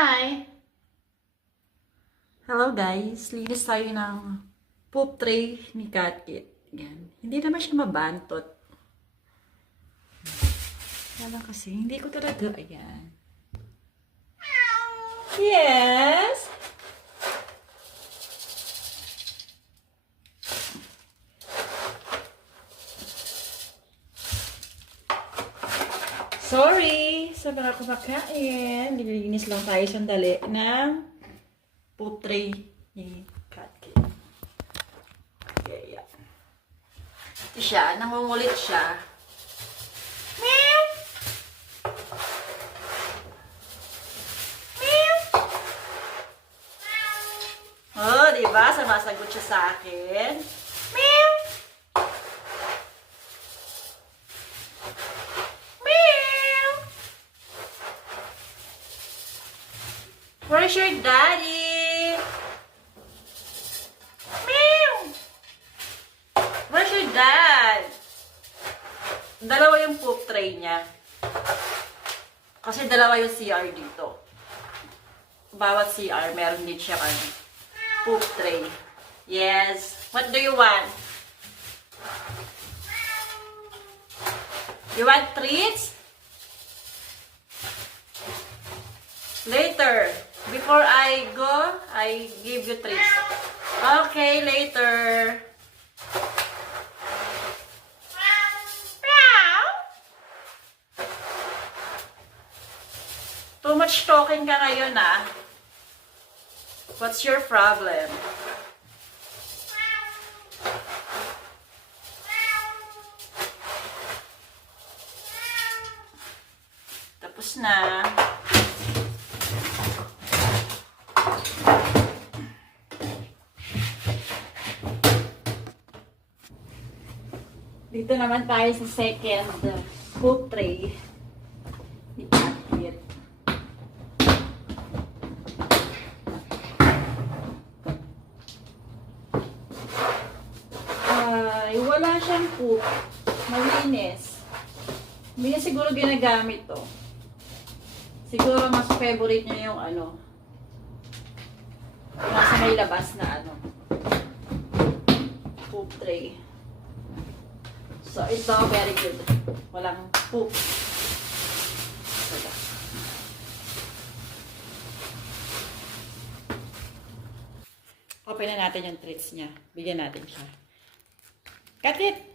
Hi! Hello guys! Linis tayo ng poop tray ni Katkit. Yan. Hindi naman siya mabantot. Kaya lang kasi, hindi ko talaga, ayan. Yes! Sorry sa mga kumakain. Nililinis lang tayo sandali ng poop tray ni Katkit. Okay, yan. Ito siya, nangungulit siya. Meow! Meow! Oh, diba? Sumasagot siya sa akin. Meow! Meow! Where's your daddy? Meow! Where's your dad? Dalawa yung poop tray niya. Kasi dalawa yung CR dito. Bawat CR, meron din siya poop tray. Yes. What do you want? You want treats? Later. Before I go, I give you treats. Okay, later. Too much talking ka ngayon, ah. What's your problem? Tapos na. Dito naman tayo sa second poop tray. Wala siyang poop. Malinis. Hindi niya siguro ginagamit to. Siguro mas favorite niya yung nasa may labas na poop tray. So, ito, very good. Walang poop. Open na natin yung treats niya. Bigyan natin siya. Katkit!